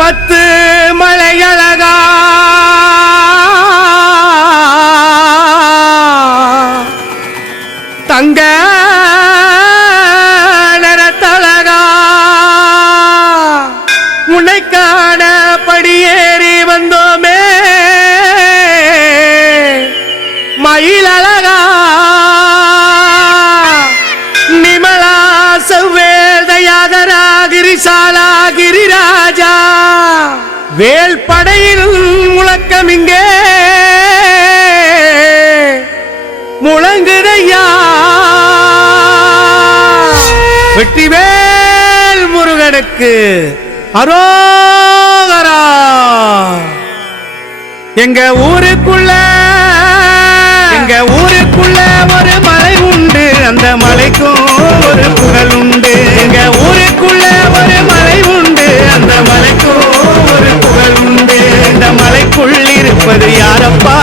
பத்து மலையழகா தங்க நரத்தழகா உன்னைக்கான படியேறி வந்தோமே மயிலழகா நிமலா செவ்வேதையாகரா கிரிசாலா கிரிராஜா வேல் படையில் முழக்கம் இங்கே முழங்குதையா வெற்றிவேல் முருகனுக்கு அரோகரா. எங்க ஊருக்குள்ள ஒரு மலை உண்டு, அந்த மலைக்கும் ஒரு புகழ் உண்டு. எங்க ஊருக்குள்ள ஒரு மலை உண்டு, அந்த மலைக்கும் ஒரு புகழ் உண்டு. இந்த மலைக்குள் இருப்பது யாரப்பா?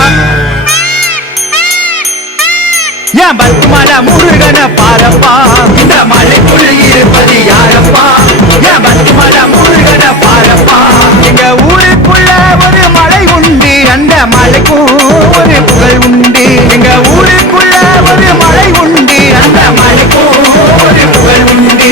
ஏன் பத்துமலை முருகன பாரப்பா. இந்த மலைக்குள் இருப்பது யாரப்பா? ஏன் பத்துமலை முருகன பாரப்பா. எங்க ஊருக்குள்ள ஒரு மலை உண்டு, அந்த மலைக்கும் ஒரு புகழ் உண்டு. எங்க ஊருக்குள்ள ஒரு மலை உண்டு, அந்த மலைக்கும் ஒரு புகழ் உண்டு.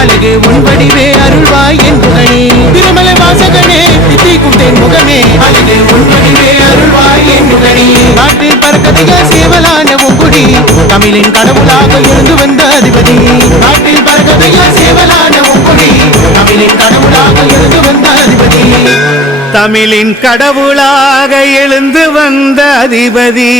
அழகு உன்படிவே அருள்வாய் என் புகழே. திருமலை வாசகனே தித்திக்கும் தென் முகமே, அழகு உன்படிவே அருள்வாய் என் புகழே. நாட்டில் பறக்கதையா சேவலான உங்குடி, தமிழின் கடவுளாக இருந்து வந்த அதிபதி. நாட்டில் பறக்கதையா சேவலான உங்குடி, தமிழின் கடவுளாக இருந்து வந்த அதிபதி. தமிழின் கடவுளாக எழுந்து வந்த அதிபதி.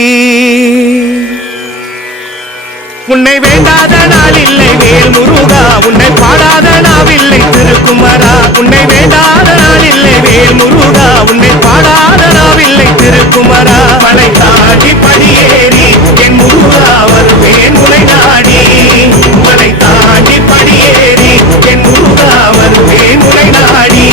உன்னை வேண்டாத நாள் இல்லை வேல் முருகா, உன்னை பாடாத நாவில்லை திருக்குமரா. உன்னை வேண்டாத நாள் இல்லை வேல் முருகா, உன்னை பாடாத நாவில்லை திருக்குமரா. மலை தாண்டி படியேறி என் முருகா வருவேன் உனை நாடி. மலை தாண்டி படியேறி என் முருகா வருவேன் உனை நாடி.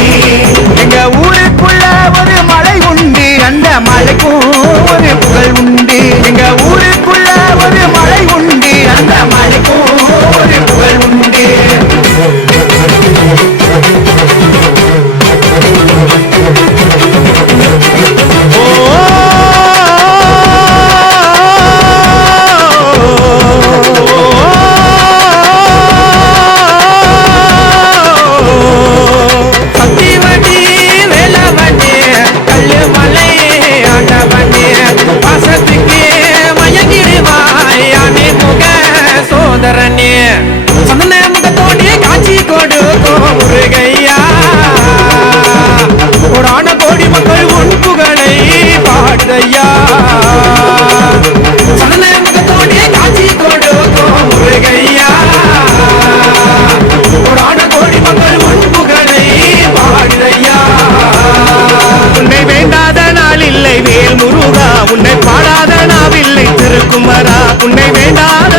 எங்க ஊருக்குள்ள ஒரு மலை உண்டு, அந்த மலைக்கும் ஒரு புகழ் உண்டு. எங்க ஊருக்குள்ள ஒரு மலை உண்டு, அந்த மலைக்கும் ஒரு புகழ் உண்டு. உன்னை பாடாத நாவில்லை திருக்குமரா. உன்னை வேண்டாத